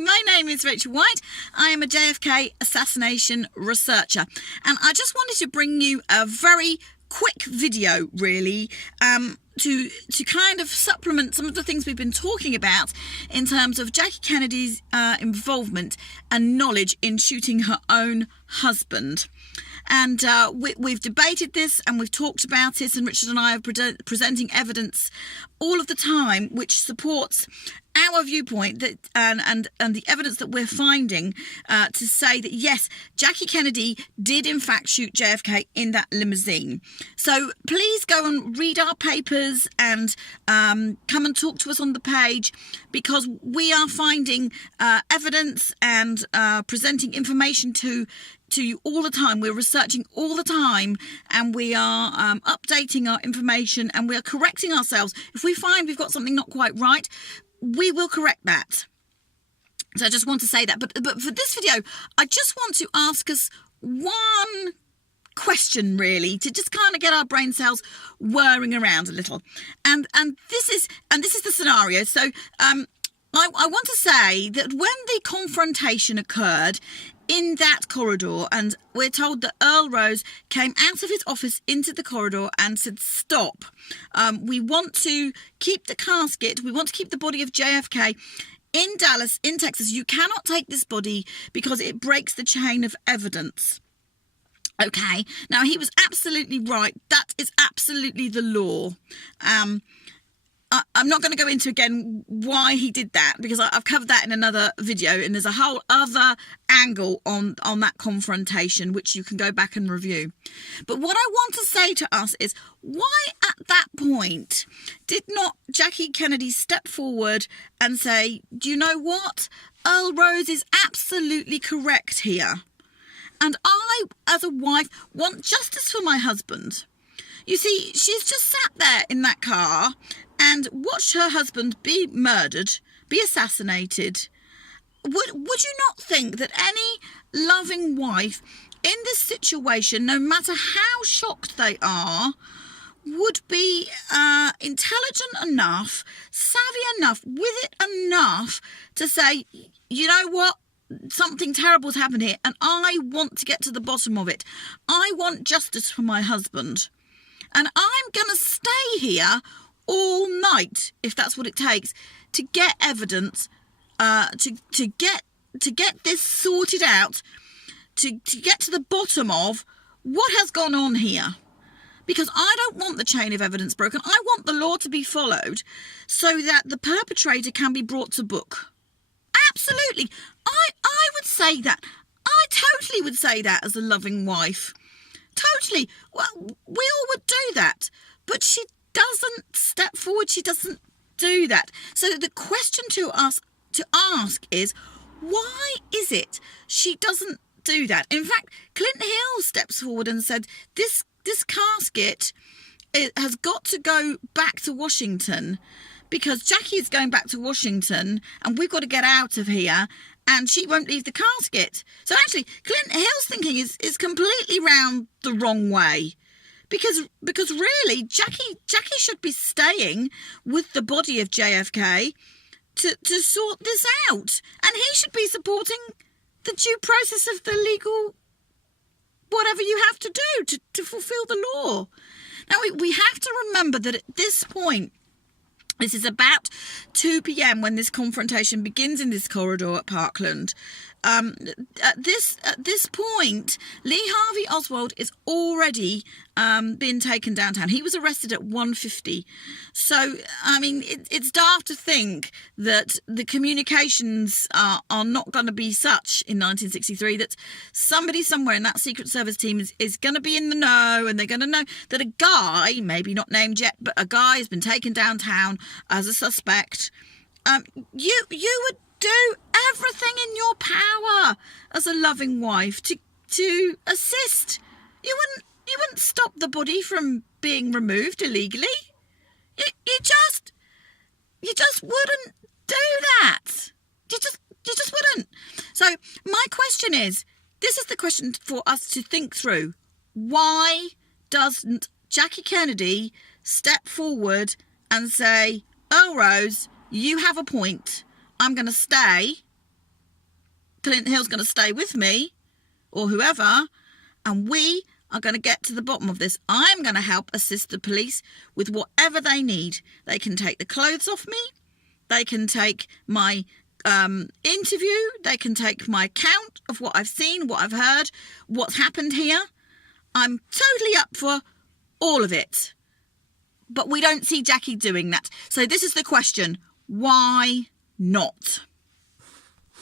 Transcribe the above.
my name is Rachel White. I am a JFK assassination researcher, and I just wanted to bring you a very quick video, really, to kind of supplement some of the things we've been talking about in terms of Jackie Kennedy's involvement and knowledge in shooting her own husband. And we've debated this and we've talked about it, and Richard and I are presenting evidence all of the time which supports our viewpoint, that and the evidence that we're finding to say that yes, Jackie Kennedy did in fact shoot JFK in that limousine. So please go and read our papers and come and talk to us on the page, because we are finding evidence and presenting information to you all the time. We're researching all the time, and we are updating our information, and we are correcting ourselves. If we find we've got something not quite right, we will correct that. So I just want to say that. But for this video, I just want to ask us one question, really, to just kind of get our brain cells whirring around a little. And this is the scenario. So I want to say that when the confrontation occurred in that corridor, and we're told that Earl Rose came out of his office into the corridor and said, stop, we want to keep the casket, we want to keep the body of JFK in Dallas, in Texas. You cannot take this body because it breaks the chain of evidence. Okay, now he was absolutely right. That is absolutely the law. I'm not going to go into again why he did that, because I've covered that in another video, and there's a whole other angle on that confrontation which you can go back and review. But what I want to say to us is, why at that point did not Jackie Kennedy step forward and say, do you know what? Earl Rose is absolutely correct here, and I, as a wife, want justice for my husband. You see, she's just sat there in that car and watched her husband be murdered, be assassinated. Would you not think that any loving wife in this situation, no matter how shocked they are, would be intelligent enough, savvy enough, with it enough to say, you know what? Something terrible's happened here, and I want to get to the bottom of it. I want justice for my husband, and I'm going to stay here all night, if that's what it takes, to get evidence, to get this sorted out, to get to the bottom of what has gone on here. Because I don't want the chain of evidence broken. I want the law to be followed so that the perpetrator can be brought to book. Absolutely. I would say that. I totally would say that as a loving wife. Totally. Well, we all would do that. But she doesn't step forward. She doesn't do that. So the question to ask is, why is it she doesn't do that? In fact, Clinton Hill steps forward and said, this casket, it has got to go back to Washington, because Jackie is going back to Washington and we've got to get out of here, and she won't leave the casket. So actually, Clinton Hill's thinking is completely round the wrong way. Because really, Jackie should be staying with the body of JFK to sort this out. And he should be supporting the due process of the legal whatever you have to do to fulfill the law. Now, we have to remember that at this point, this is about 2 p.m. when this confrontation begins in this corridor at Parkland. At this point, Lee Harvey Oswald is already been taken downtown. He was arrested at 1:50. So, I mean, it's daft to think that the communications are not going to be such in 1963 that somebody somewhere in that Secret Service team is going to be in the know, and they're going to know that a guy, maybe not named yet, but a guy has been taken downtown as a suspect. You would do everything in your power as a loving wife to assist. You wouldn't stop the body from being removed illegally. You just wouldn't do that. You just wouldn't. So my question is, this is the question for us to think through. Why doesn't Jackie Kennedy step forward and say, Earl Rose, you have a point. I'm going to stay Clint Hill's going to stay with me or whoever, and we are going to get to the bottom of this. I'm going to help assist the police with whatever they need. They can take the clothes off me. They can take my interview. They can take my account of what I've seen, what I've heard, what's happened here. I'm totally up for all of it. But we don't see Jackie doing that. So this is the question. Why not?